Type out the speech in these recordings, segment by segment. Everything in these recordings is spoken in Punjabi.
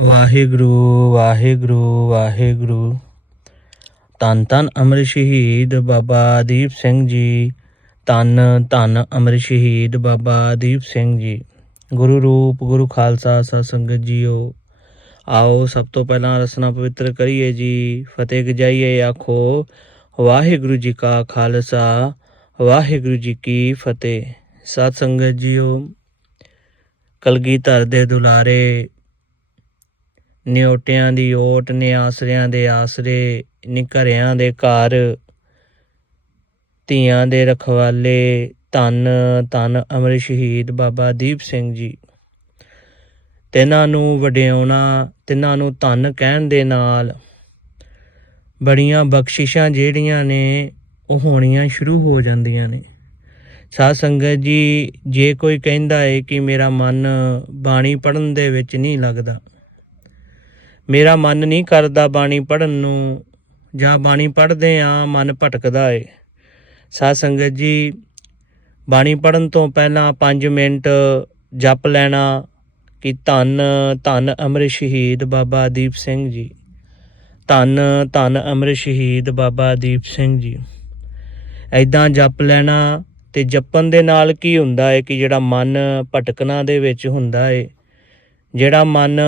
ਵਾਹਿਗੁਰੂ ਵਾਹਿਗੁਰੂ ਵਾਹਿਗੁਰੂ। ਧੰਨ ਧੰਨ ਅਮਰ ਸ਼ਹੀਦ ਬਾਬਾ ਦੀਪ ਸਿੰਘ ਜੀ। ਧੰਨ ਧੰਨ ਅਮਰ ਸ਼ਹੀਦ ਬਾਬਾ ਦੀਪ ਸਿੰਘ ਜੀ। ਗੁਰੂ ਰੂਪ, ਗੁਰੂ ਖਾਲਸਾ ਸਤ ਸੰਗਤ ਜੀਓ। ਆਓ ਸਭ ਤੋਂ ਪਹਿਲਾਂ ਰਸਨਾ ਪਵਿੱਤਰ ਕਰੀਏ ਜੀ। ਫਤਿਹ ਗਜਾਈਏ ਆਖੋ, ਵਾਹਿਗੁਰੂ ਜੀ ਕਾ ਖਾਲਸਾ, ਵਾਹਿਗੁਰੂ ਜੀ ਕੀ ਫਤਿਹ। ਸਤ ਸੰਗਤ ਜੀਓ, ਕਲਗੀਧਰ ਦੇ ਦੁਲਾਰੇ ਨਿਉਟਿਆਂ ਦੀ ਓਟ ਨੇ ਆਸਰਿਆਂ ਦੇ ਆਸਰੇ, ਨੀ ਘਰਿਆਂ ਦੇ ਘਰ, ਧੀਆਂ ਦੇ ਰਖਵਾਲੇ, ਧੰਨ ਧੰਨ ਅਮਰ ਸ਼ਹੀਦ ਬਾਬਾ ਦੀਪ ਸਿੰਘ ਜੀ। ਤਿਨਾਂ ਨੂੰ ਵਡਿਆਉਣਾ, ਤਿਨਾਂ ਨੂੰ ਧੰਨ ਕਹਿਣ ਦੇ ਨਾਲ ਬੜੀਆਂ ਬਖਸ਼ਿਸ਼ਾਂ ਜਿਹੜੀਆਂ ਨੇ, ਉਹ ਹੋਣੀਆਂ ਸ਼ੁਰੂ ਹੋ ਜਾਂਦੀਆਂ ਨੇ। ਸਾਧ ਸੰਗਤ ਜੀ, ਜੇ ਕੋਈ ਕਹਿੰਦਾ ਏ ਕਿ ਮੇਰਾ ਮਨ ਬਾਣੀ ਪੜਨ ਦੇ ਵਿੱਚ ਨਹੀਂ ਲੱਗਦਾ ਮੇਰਾ ਮਨ ਨਹੀਂ ਕਰਦਾ ਬਾਣੀ ਪੜਨ ਨੂੰ, ਜਾਂ ਬਾਣੀ ਪੜਦੇ ਆ, ਮਨ ਭਟਕਦਾ ਏ। ਸਾਧ ਸੰਗਤ ਜੀ, ਬਾਣੀ ਪੜਨ ਤੋਂ ਪਹਿਲਾਂ 5 ਮਿੰਟ ਜਪ ਲੈਣਾ ਕਿ ਧੰਨ ਧੰਨ ਅਮਰ ਸ਼ਹੀਦ ਬਾਬਾ ਦੀਪ ਸਿੰਘ ਜੀ। ਧੰਨ ਧੰਨ ਅਮਰ ਸ਼ਹੀਦ ਬਾਬਾ ਦੀਪ ਸਿੰਘ ਜੀ। ਐਦਾਂ ਜਪ ਲੈਣਾ ਤੇ ਜਪਣ ਦੇ ਨਾਲ ਕੀ ਹੁੰਦਾ ਹੈ ਕਿ ਜਿਹੜਾ ਮਨ ਭਟਕਣਾ ਦੇ ਵਿੱਚ ਹੁੰਦਾ ਏ। ਜਿਹੜਾ ਮਨ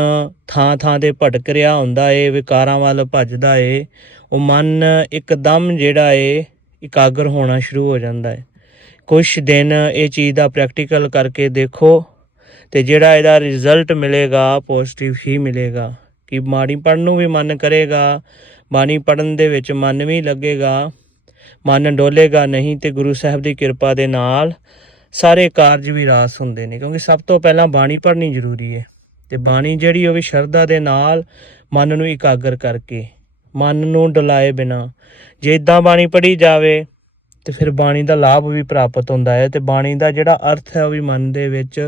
ਥਾਂ ਥਾਂ ਤੇ ਭਟਕ ਰਿਹਾ ਹੁੰਦਾ ਏ, ਵਿਕਾਰਾਂ ਵੱਲ ਭੱਜਦਾ ਏ, ਉਹ ਮਨ ਇੱਕਦਮ ਜਿਹੜਾ ਏ, ਇਕਾਗਰ ਹੋਣਾ ਸ਼ੁਰੂ ਹੋ ਜਾਂਦਾ ਏ। ਕੁਝ ਦਿਨ ਇਹ ਚੀਜ਼ ਦਾ ਪ੍ਰੈਕਟੀਕਲ ਕਰਕੇ ਦੇਖੋ ਤੇ ਜਿਹੜਾ ਇਹਦਾ ਰਿਜ਼ਲਟ ਮਿਲੇਗਾ ਪੋਜ਼ਿਟਿਵ ਹੀ ਮਿਲੇਗਾ। ਕਿ ਬਾਣੀ ਪੜਨ ਨੂੰ ਵੀ ਮਨ ਕਰੇਗਾ, ਬਾਣੀ ਪੜਨ ਦੇ ਵਿੱਚ ਮਨ ਵੀ ਲੱਗੇਗਾ, ਮਨ ਡੋਲੇਗਾ ਨਹੀਂ ਤੇ ਗੁਰੂ ਸਾਹਿਬ ਦੀ ਕਿਰਪਾ ਦੇ ਨਾਲ ਸਾਰੇ ਕਾਰਜ ਵੀ ਰਾਸ ਹੁੰਦੇ ਨੇ, ਕਿਉਂਕਿ ਸਭ ਤੋਂ ਪਹਿਲਾਂ ਬਾਣੀ ਪੜ੍ਹਨੀ ਜ਼ਰੂਰੀ ਹੈ ਤੇ ਬਾਣੀ ਜਿਹੜੀ ਉਹ ਵੀ ਸ਼ਰਧਾ ਦੇ ਨਾਲ ਮਨ ਨੂੰ ਇਕਾਗਰ ਕਰਕੇ, ਮਨ ਨੂੰ ਡਲਾਏ ਬਿਨਾ। ਜੇ ਇਦਾਂ ਬਾਣੀ ਪੜ੍ਹੀ ਜਾਵੇ, ਤੇ ਫਿਰ ਬਾਣੀ ਦਾ ਲਾਭ ਵੀ ਪ੍ਰਾਪਤ ਹੁੰਦਾ ਹੈ ਤੇ ਬਾਣੀ ਦਾ ਜਿਹੜਾ ਅਰਥ ਹੈ ਉਹ ਵੀ ਮਨ ਦੇ ਵਿੱਚ,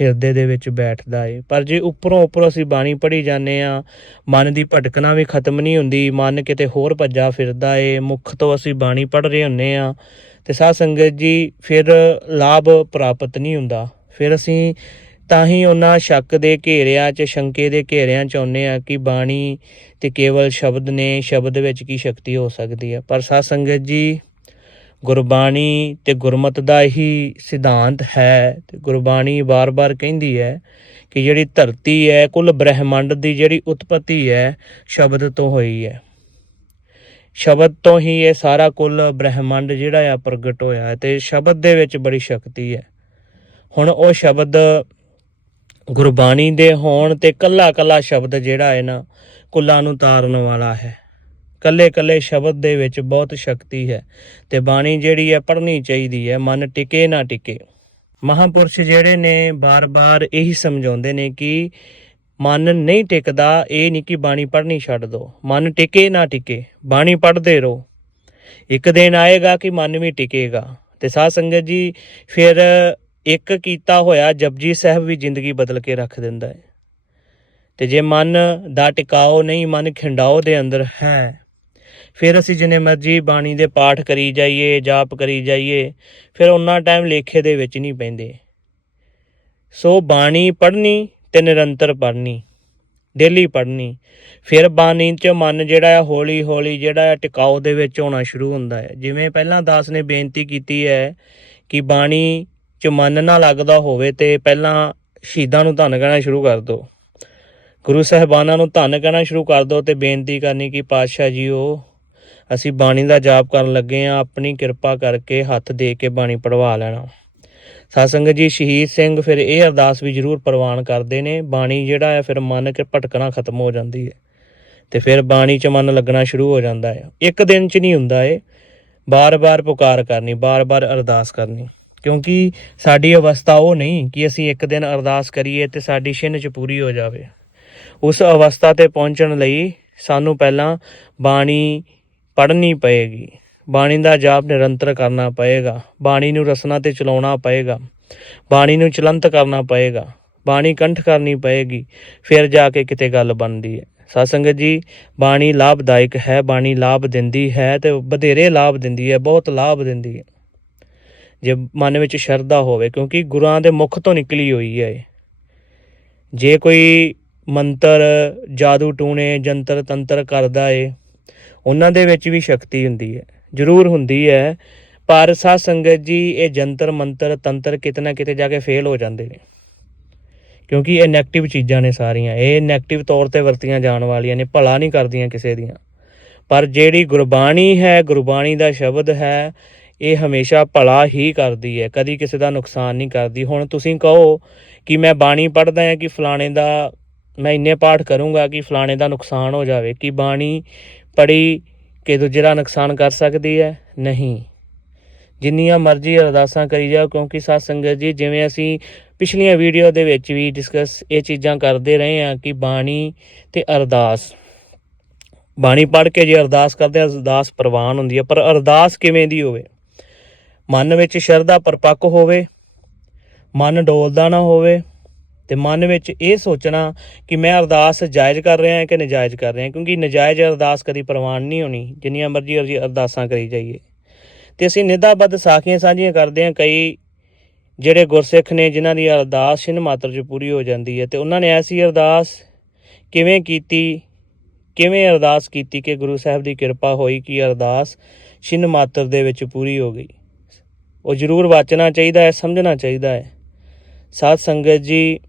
ਹਿਰਦੇ ਦੇ ਵਿੱਚ ਬੈਠਦਾ ਹੈ ਪਰ ਜੇ ਉੱਪਰੋਂ ਉੱਪਰੋਂ ਅਸੀਂ ਬਾਣੀ ਪੜ੍ਹੀ ਜਾਂਦੇ ਆ ਮਨ ਦੀ ਭਟਕਣਾ ਵੀ ਖਤਮ ਨਹੀਂ ਹੁੰਦੀ, ਮਨ ਕਿਤੇ ਹੋਰ ਭੱਜਾ ਫਿਰਦਾ ਏ, ਮੁੱਖ ਤੋਂ ਅਸੀਂ ਬਾਣੀ ਪੜ੍ਹ ਰਹੇ ਹੁੰਨੇ ਆ ਤੇ ਸਾਧ ਸੰਗਤ ਜੀ ਫਿਰ ਲਾਭ ਪ੍ਰਾਪਤ ਨਹੀਂ ਹੁੰਦਾ। ਫਿਰ ਅਸੀਂ ਤਾਂ ਹੀ ਉਹਨਾਂ ਸ਼ੱਕ ਦੇ ਘੇਰਿਆਂ 'ਚ, ਸ਼ੰਕੇ ਦੇ ਘੇਰਿਆਂ 'ਚ ਆਉਂਦੇ ਆ ਕਿ ਬਾਣੀ ਤੇ ਕੇਵਲ ਸ਼ਬਦ ਨੇ, ਸ਼ਬਦ ਵਿੱਚ ਕੀ ਸ਼ਕਤੀ ਹੋ ਸਕਦੀ ਹੈ। ਪਰ ਸਾਧ ਸੰਗਤ ਜੀ, ਗੁਰਬਾਣੀ ਤੇ ਗੁਰਮਤ ਦਾ ਹੀ ਸਿਧਾਂਤ ਹੈ ਤੇ ਗੁਰਬਾਣੀ ਬਾਰ-ਬਾਰ ਕਹਿੰਦੀ ਹੈ ਕਿ ਜਿਹੜੀ ਧਰਤੀ ਹੈ, ਕੁੱਲ ਬ੍ਰਹਿਮੰਡ ਦੀ ਜਿਹੜੀ ਉਤਪਤੀ ਹੈ, ਸ਼ਬਦ ਤੋਂ ਹੋਈ ਹੈ। ਸ਼ਬਦ ਤੋਂ ਹੀ ਇਹ ਸਾਰਾ ਕੁੱਲ ਬ੍ਰਹਿਮੰਡ ਜਿਹੜਾ ਆ ਪ੍ਰਗਟ ਹੋਇਆ ਹੈ ਤੇ ਸ਼ਬਦ ਦੇ ਵਿੱਚ ਬੜੀ ਸ਼ਕਤੀ ਹੈ। ਹੁਣ ਉਹ ਸ਼ਬਦ ਗੁਰਬਾਣੀ ਦੇ ਹੋਣ ਤੇ ਕੱਲਾ ਕੱਲਾ ਸ਼ਬਦ ਜਿਹੜਾ ਹੈ ਨਾ, ਕੁੱਲਾਂ ਨੂੰ ਤਾਰਨ ਵਾਲਾ ਹੈ। ਕੱਲੇ ਕੱਲੇ ਸ਼ਬਦ ਦੇ ਵਿੱਚ ਬਹੁਤ ਸ਼ਕਤੀ ਹੈ ਤੇ ਬਾਣੀ ਜਿਹੜੀ ਹੈ ਪੜ੍ਹਨੀ ਚਾਹੀਦੀ ਹੈ, ਮਨ ਟਿਕੇ ਨਾ ਟਿਕੇ। ਮਹਾਪੁਰਸ਼ ਜਿਹੜੇ ਨੇ ਬਾਰ-ਬਾਰ ਇਹੀ ਸਮਝਾਉਂਦੇ ਨੇ ਕਿ ਮਨ ਨਹੀਂ ਟਿਕਦਾ, ਇਹ ਨਹੀਂ ਕਿ ਬਾਣੀ ਪੜ੍ਹਨੀ ਛੱਡ ਦੋ। ਮਨ ਟਿਕੇ ਨਾ ਟਿਕੇ, ਬਾਣੀ ਪੜ੍ਹਦੇ ਰਹੋ। ਇੱਕ ਦਿਨ ਆਏਗਾ ਕਿ ਮਨ ਵੀ ਟਿਕੇਗਾ। ਤੇ ਸਾਧ ਸੰਗਤ ਜੀ, ਫਿਰ ਇੱਕ ਕੀਤਾ ਹੋਇਆ ਜਪਜੀ ਸਾਹਿਬ ਵੀ ਜ਼ਿੰਦਗੀ ਬਦਲ ਕੇ ਰੱਖ ਦਿੰਦਾ ਹੈ। ਤੇ ਜੇ ਮਨ ਦਾ ਟਿਕਾਓ ਨਹੀਂ, ਮਨ ਖਿੰਡਾਓ ਦੇ ਅੰਦਰ ਹੈ, ਫਿਰ ਅਸੀਂ ਜਿੰਨੇ ਮਰਜ਼ੀ ਬਾਣੀ ਦੇ ਪਾਠ ਕਰੀ ਜਾਈਏ, ਜਾਪ ਕਰੀ ਜਾਈਏ, ਫਿਰ ਉਹਨਾਂ ਟਾਈਮ ਲੇਖੇ ਦੇ ਵਿੱਚ ਨਹੀਂ ਪੈਂਦੇ। ਸੋ ਬਾਣੀ ਪੜ੍ਹਨੀ ਤੇ ਨਿਰੰਤਰ ਪੜ੍ਹਨੀ ਡੇਲੀ ਪੜ੍ਹਨੀ, ਫਿਰ ਬਾਣੀ 'ਚ ਮਨ ਜਿਹੜਾ ਹੈ ਹੌਲੀ ਹੌਲੀ ਜਿਹੜਾ ਹੈ ਟਿਕਾਓ ਦੇ ਵਿੱਚ ਹੋਣਾ ਸ਼ੁਰੂ ਹੁੰਦਾ ਹੈ। ਜਿਵੇਂ ਪਹਿਲਾਂ ਦਾਸ ਨੇ ਬੇਨਤੀ ਕੀਤੀ ਹੈ ਕਿ ਬਾਣੀ 'ਚ ਮਨ ਨਾ ਲੱਗਦਾ ਹੋਵੇ ਤੇ ਪਹਿਲਾਂ ਸ਼ਹੀਦਾਂ ਨੂੰ ਧੰਨ ਕਹਿਣਾ ਸ਼ੁਰੂ ਕਰ ਦਿਓ ਗੁਰੂ ਸਾਹਿਬਾਨਾਂ ਨੂੰ ਧੰਨ ਕਹਿਣਾ ਸ਼ੁਰੂ ਕਰ ਦਿਓ ਤੇ ਬੇਨਤੀ ਕਰਨੀ ਕਿ ਪਾਤਸ਼ਾਹ ਜੀਓ, ਅਸੀਂ ਬਾਣੀ ਦਾ ਜਾਪ ਕਰਨ ਲੱਗੇ ਆ ਆਪਣੀ ਕਿਰਪਾ ਕਰਕੇ ਹੱਥ ਦੇ ਕੇ ਬਾਣੀ ਪੜਵਾ ਲੈਣਾ। ਸਾਧ ਜੀ, ਸ਼ਹੀਦ ਸਿੰਘ ਫਿਰ ਇਹ ਅਰਦਾਸ ਵੀ ਜ਼ਰੂਰ ਪ੍ਰਵਾਨ ਕਰਦੇ ਨੇ, ਬਾਣੀ ਜਿਹੜਾ ਹੈ ਫਿਰ ਮਨ ਕੇ ਭਟਕਣਾ ਖਤਮ ਹੋ ਜਾਂਦੀ ਹੈ ਤੇ ਫਿਰ ਬਾਣੀ 'ਚ ਮਨ ਲੱਗਣਾ ਸ਼ੁਰੂ ਹੋ ਜਾਂਦਾ ਹੈ। ਇੱਕ ਦਿਨ 'ਚ ਨਹੀਂ ਹੁੰਦਾ ਇਹ, ਬਾਰ-ਬਾਰ ਪੁਕਾਰ ਕਰਨੀ, ਬਾਰ-ਬਾਰ ਅਰਦਾਸ ਕਰਨੀ। ਕਿਉਂਕਿ ਸਾਡੀ ਅਵਸਥਾ ਉਹ ਨਹੀਂ ਕਿ ਅਸੀਂ ਇੱਕ ਦਿਨ ਅਰਦਾਸ ਕਰੀਏ ਤੇ ਸਾਡੀ ਛਿੰਨ 'ਚ ਪੂਰੀ ਹੋ ਜਾਵੇ। ਉਸ ਅਵਸਥਾ ਤੇ ਪਹੁੰਚਣ ਲਈ ਸਾਨੂੰ ਪਹਿਲਾਂ ਬਾਣੀ ਪੜ੍ਹਨੀ ਪਏਗੀ। ਬਾਣੀ ਦਾ ਜਾਪ ਨਿਰੰਤਰ ਕਰਨਾ ਪਏਗਾ। ਬਾਣੀ ਨੂੰ ਰਸਨਾ ਤੇ ਚਲਾਉਣਾ ਪਏਗਾ। ਬਾਣੀ ਨੂੰ ਚਲੰਤ ਕਰਨਾ ਪਏਗਾ। ਬਾਣੀ ਕੰਠ ਕਰਨੀ ਪਏਗੀ। ਫਿਰ ਜਾ ਕੇ ਕਿਤੇ ਗੱਲ ਬਣਦੀ ਹੈ। ਸਾਧ ਜੀ, ਬਾਣੀ ਲਾਭਦਾਇਕ ਹੈ, ਬਾਣੀ ਲਾਭ ਦਿੰਦੀ ਹੈ ਤੇ ਬਧੇਰੇ ਲਾਭ ਦਿੰਦੀ ਹੈ, ਬਹੁਤ ਲਾਭ ਦਿੰਦੀ ਹੈ। ਜੇ ਮਨ ਵਿੱਚ ਸ਼ਰਧਾ ਹੋਵੇ, ਕਿਉਂਕਿ ਗੁਰਾਂ ਦੇ ਮੁਖ ਤੋਂ ਨਿਕਲੀ ਹੋਈ ਹੈ ਇਹ। ਜੇ ਕੋਈ ਮੰਤਰ ਜਾਦੂ ਟੂਣੇ, ਜੰਤਰ ਤੰਤਰ ਕਰਦਾ ਏ, ਉਹਨਾਂ ਦੇ ਵਿੱਚ ਵੀ ਸ਼ਕਤੀ ਹੁੰਦੀ ਹੈ। ਜ਼ਰੂਰ ਹੁੰਦੀ ਹੈ, ਪਰ ਸਾਧ ਸੰਗਤ ਜੀ, ਇਹ ਜੰਤਰ, ਮੰਤਰ, ਤੰਤਰ ਕਿਤੇ ਨਾ ਕਿਤੇ ਜਾ ਕੇ ਫੇਲ ਹੋ ਜਾਂਦੇ ਨੇ। ਕਿਉਂਕਿ ਇਹ 네ਗੇਟਿਵ ਚੀਜ਼ਾਂ ਨੇ ਸਾਰੀਆਂ। ਇਹ 네ਗੇਟਿਵ ਤੌਰ ਤੇ ਵਰਤੀਆਂ ਜਾਣ ਵਾਲੀਆਂ ਨੇ, ਭਲਾ ਨਹੀਂ ਕਰਦੀਆਂ ਕਿਸੇ ਦੀਆਂ। ਪਰ ਜਿਹੜੀ ਗੁਰਬਾਣੀ ਹੈ, ਗੁਰਬਾਣੀ ਦਾ ਸ਼ਬਦ ਹੈ ਇਹ ਹਮੇਸ਼ਾ ਭਲਾ ਹੀ ਕਰਦੀ ਹੈ, ਕਦੀ ਕਿਸੇ ਦਾ ਨੁਕਸਾਨ ਨਹੀਂ ਕਰਦੀ। ਹੁਣ ਤੁਸੀਂ ਕਹੋ ਕਿ ਮੈਂ ਬਾਣੀ ਪੜ੍ਹਦਾ ਹਾਂ ਕਿ ਫਲਾਣੇ ਦਾ, ਮੈਂ ਇੰਨੇ ਪਾਠ ਕਰੂੰਗਾ ਕਿ ਫਲਾਣੇ ਦਾ ਨੁਕਸਾਨ ਹੋ ਜਾਵੇ, ਕਿ ਬਾਣੀ ਪੜੀ ਕਿ ਦੂਜੇ ਦਾ ਨੁਕਸਾਨ ਕਰ ਸਕਦੀ ਹੈ? ਨਹੀਂ। ਜਿੰਨੀਆਂ ਮਰਜ਼ੀ ਅਰਦਾਸਾਂ ਕਰੀ ਜਾਓ, ਕਿਉਂਕਿ ਸਾਧ ਸੰਗਤ ਜੀ, ਜਿਵੇਂ ਅਸੀਂ ਪਿਛਲੀਆਂ ਵੀਡੀਓ ਦੇ ਵਿੱਚ ਵੀ ਡਿਸਕਸ ਇਹ ਚੀਜ਼ਾਂ ਕਰਦੇ ਰਹੇ ਹਾਂ ਕਿ ਬਾਣੀ ਤੇ ਅਰਦਾਸ। ਬਾਣੀ ਪੜ੍ਹ ਕੇ ਜੇ ਅਰਦਾਸ ਕਰਦੇ ਹਾਂ, ਅਰਦਾਸ ਪ੍ਰਵਾਨ ਹੁੰਦੀ ਹੈ, ਪਰ ਅਰਦਾਸ ਕਿਵੇਂ ਦੀ ਹੋਵੇ? ਮਨ ਵਿੱਚ ਸ਼ਰਧਾ ਪਰਪੱਕ ਹੋਵੇ, ਮਨ ਡੋਲਦਾ ਨਾ ਹੋਵੇ, ਤੇ ਮਨ ਵਿੱਚ ਇਹ ਸੋਚਣਾ ਕਿ ਮੈਂ ਅਰਦਾਸ ਜਾਇਜ਼ ਕਰ ਰਿਹਾ ਹਾਂ ਕਿ ਨਜਾਇਜ਼ ਕਰ ਰਿਹਾ ਕਿਉਂਕਿ ਨਜਾਇਜ਼ ਅਰਦਾਸ ਕਦੀ ਪ੍ਰਵਾਨ ਨਹੀਂ ਹੋਣੀ, ਜਿੰਨੀਆਂ ਮਰਜ਼ੀ ਅਰਜੀ- ਅਰਦਾਸਾਂ ਕਰੀ ਜਾਈਏ। ਤੇ ਅਸੀਂ ਨਿਦਾਬੱਧ ਸਾਖੀਆਂ ਸਾਂਝੀਆਂ ਕਰਦੇ ਹਾਂ ਕਈ ਜਿਹੜੇ ਗੁਰਸਿੱਖ ਨੇ ਜਿਨ੍ਹਾਂ ਦੀ ਅਰਦਾਸ ਛਿਨ ਮਾਤਰ 'ਚ ਪੂਰੀ ਹੋ ਜਾਂਦੀ ਹੈ, ਤੇ ਉਹਨਾਂ ਨੇ ਐਸੀ ਅਰਦਾਸ ਕਿਵੇਂ ਕੀਤੀ, ਕਿਵੇਂ ਅਰਦਾਸ ਕੀਤੀ ਕਿ ਗੁਰੂ ਸਾਹਿਬ ਦੀ ਕਿਰਪਾ ਹੋਈ ਕਿ ਅਰਦਾਸ ਛਿਨ ਮਾਤਰ ਦੇ ਵਿੱਚ ਪੂਰੀ ਹੋ ਗਈ। ਉਹ ਜ਼ਰੂਰ ਵਾਚਣਾ ਚਾਹੀਦਾ ਹੈ, ਸਮਝਣਾ ਚਾਹੀਦਾ ਹੈ। ਸਾਧ ਸੰਗਤ ਜੀ,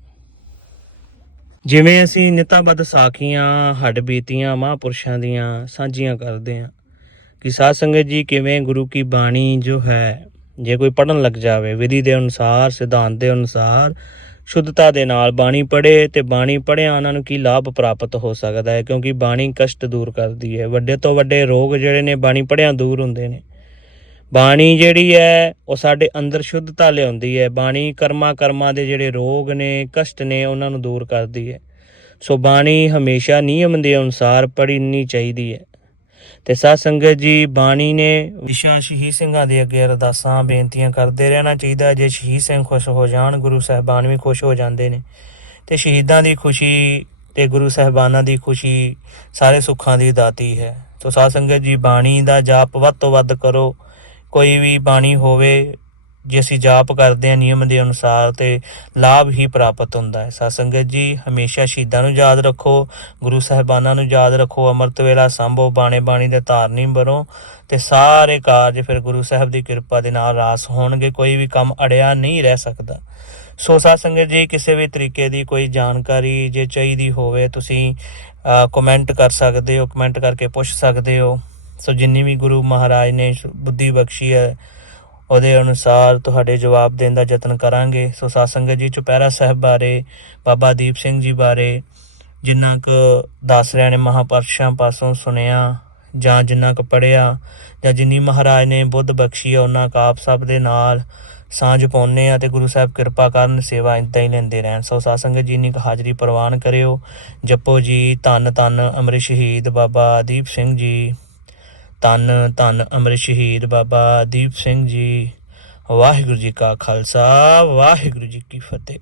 ਜਿਵੇਂ ਅਸੀਂ ਨਿਤਾਬੱਧ ਸਾਖੀਆਂ, ਹੱਡ ਬੀਤੀਆਂ, ਮਹਾਂਪੁਰਸ਼ਾਂ ਦੀਆਂ ਸਾਂਝੀਆਂ ਕਰਦੇ ਹਾਂ, ਕਿ ਸਾਧ ਸੰਗਤ ਜੀ ਕਿਵੇਂ ਗੁਰੂ ਕੀ ਬਾਣੀ ਜੋ ਹੈ, ਜੇ ਕੋਈ ਪੜਨ ਲੱਗ ਜਾਵੇ, ਵਿਧੀ ਦੇ ਅਨੁਸਾਰ, ਸਿਧਾਂਤ ਦੇ ਅਨੁਸਾਰ, ਸ਼ੁੱਧਤਾ ਦੇ ਨਾਲ ਬਾਣੀ ਪੜ੍ਹੇ ਤੇ ਬਾਣੀ ਪੜ੍ਹਿਆ ਉਹਨਾਂ ਨੂੰ ਕੀ ਲਾਭ ਪ੍ਰਾਪਤ ਹੋ ਸਕਦਾ ਹੈ, ਕਿਉਂਕਿ ਬਾਣੀ ਕਸ਼ਟ ਦੂਰ ਕਰਦੀ ਹੈ। ਵੱਡੇ ਤੋਂ ਵੱਡੇ ਰੋਗ ਜਿਹੜੇ ਨੇ, ਬਾਣੀ ਪੜ੍ਹਿਆ ਦੂਰ ਹੁੰਦੇ ਨੇ। ਬਾਣੀ ਜਿਹੜੀ ਹੈ, ਉਹ ਸਾਡੇ ਅੰਦਰ ਸ਼ੁੱਧਤਾ ਲਿਆਉਂਦੀ ਹੈ। ਬਾਣੀ ਕਰਮਾ ਕਰਮਾਂ ਦੇ ਜਿਹੜੇ ਰੋਗ ਨੇ, ਕਸ਼ਟ ਨੇ, ਉਹਨਾਂ ਨੂੰ ਦੂਰ ਕਰਦੀ ਹੈ। ਸੋ ਬਾਣੀ ਹਮੇਸ਼ਾ ਨਿਯਮ ਦੇ ਅਨੁਸਾਰ ਪੜ੍ਹਨੀ ਚਾਹੀਦੀ ਹੈ। ਤੇ ਸਾਧ ਸੰਗਤ ਜੀ, ਬਾਣੀ ਨੇ ਵਿਸ਼ਾ ਸ਼ਹੀਦ ਸਿੰਘਾਂ ਦੇ ਅੱਗੇ ਅਰਦਾਸਾਂ, ਬੇਨਤੀਆਂ ਕਰਦੇ ਰਹਿਣਾ ਚਾਹੀਦਾ। ਜੇ ਸ਼ਹੀਦ ਸਿੰਘ ਖੁਸ਼ ਹੋ ਜਾਣ, ਗੁਰੂ ਸਾਹਿਬਾਨ ਵੀ ਖੁਸ਼ ਹੋ ਜਾਂਦੇ ਨੇ। ਤੇ ਸ਼ਹੀਦਾਂ ਦੀ ਖੁਸ਼ੀ ਤੇ ਗੁਰੂ ਸਾਹਿਬਾਨਾਂ ਦੀ ਖੁਸ਼ੀ ਸਾਰੇ ਸੁੱਖਾਂ ਦੀ ਦਾਤੀ ਹੈ। ਸੋ ਸਾਧ ਸੰਗਤ ਜੀ, ਬਾਣੀ ਦਾ ਜਾਪ ਵੱਧ ਤੋਂ ਵੱਧ ਕਰੋ। ਕੋਈ ਵੀ ਬਾਣੀ ਹੋਵੇ, ਜੇ ਅਸੀਂ ਜਾਪ ਕਰਦੇ ਹਾਂ ਨਿਯਮ ਦੇ ਅਨੁਸਾਰ ਤੇ ਲਾਭ ਹੀ ਪ੍ਰਾਪਤ ਹੁੰਦਾ ਹੈ। ਸਾਧ ਸੰਗਤ ਜੀ, ਹਮੇਸ਼ਾ ਸ਼ਹੀਦਾਂ ਨੂੰ ਯਾਦ ਰੱਖੋ, ਗੁਰੂ ਸਾਹਿਬਾਨਾਂ ਨੂੰ ਯਾਦ ਰੱਖੋ, ਅੰਮ੍ਰਿਤ ਵੇਲਾ ਸੰਭੋ, ਬਾਣੇ ਬਾਣੀ ਦੇ ਧਾਰਨੀ ਬਣੋ ਤੇ ਸਾਰੇ ਕਾਰਜ ਫਿਰ ਗੁਰੂ ਸਾਹਿਬ ਦੀ ਕਿਰਪਾ ਦੇ ਨਾਲ ਰਾਸ ਹੋਣਗੇ, ਕੋਈ ਵੀ ਕੰਮ ਅੜਿਆ ਨਹੀਂ ਰਹਿ ਸਕਦਾ। ਸੋ ਸਾਧ ਸੰਗਤ ਜੀ, ਕਿਸੇ ਵੀ ਤਰੀਕੇ ਦੀ ਕੋਈ ਜਾਣਕਾਰੀ ਜੇ ਚਾਹੀਦੀ ਹੋਵੇ, ਤੁਸੀਂ ਕਮੈਂਟ ਕਰ ਸਕਦੇ ਹੋ ਕਮੈਂਟ ਕਰਕੇ ਪੁੱਛ ਸਕਦੇ ਹੋ। ਸੋ ਜਿੰਨੀ ਵੀ ਗੁਰੂ ਮਹਾਰਾਜ ਨੇ ਬੁੱਧੀ ਬਖਸ਼ੀ ਹੈ, ਉਹਦੇ ਅਨੁਸਾਰ ਤੁਹਾਡੇ ਜਵਾਬ ਦੇਣ ਦਾ ਯਤਨ ਕਰਾਂਗੇ। ਸੋ ਸਾਧ ਜੀ, ਚੁਪਹਿਰਾ ਸਾਹਿਬ ਬਾਰੇ, ਬਾਬਾ ਦੀਪ ਸਿੰਘ ਜੀ ਬਾਰੇ ਜਿੰਨਾ ਕੁ ਦੱਸ ਰਹੇ ਨੇ ਮਹਾਪੁਰਸ਼ਾਂ ਪਾਸੋਂ ਸੁਣਿਆ ਜਾਂ ਜਿੰਨਾ ਕੁ ਪੜਿਆ ਜਾਂ ਜਿੰਨੀ ਮਹਾਰਾਜ ਨੇ ਬੁੱਧ ਬਖਸ਼ੀ ਹੈ, ਉਹਨਾਂ ਕਾਪ ਸਭ ਦੇ ਨਾਲ ਸਾਂਝ ਪਾਉਂਦੇ ਆ ਤੇ ਗੁਰੂ ਸਾਹਿਬ ਕਿਰਪਾ ਕਰਨ ਸੇਵਾ ਇਦਾਂ ਹੀ ਲੈਂਦੇ ਰਹਿਣ। ਸੋ ਸਾਧ ਜੀ, ਇੰਨੀ ਕੁ ਹਾਜ਼ਰੀ ਪ੍ਰਵਾਨ ਕਰਿਓ। ਜਪੋ ਜੀ ਧੰਨ ਧੰਨ ਅੰਮ੍ਰਿਤ ਸ਼ਹੀਦ ਬਾਬਾ ਦੀਪ ਸਿੰਘ ਜੀ। ਧੰਨ ਧੰਨ ਅੰਮ੍ਰਿਤ ਸ਼ਹੀਦ ਬਾਬਾ ਦੀਪ ਸਿੰਘ ਜੀ। ਵਾਹਿਗੁਰੂ ਜੀ ਕਾ ਖਾਲਸਾ, ਵਾਹਿਗੁਰੂ ਜੀ ਕੀ ਫਤਿਹ।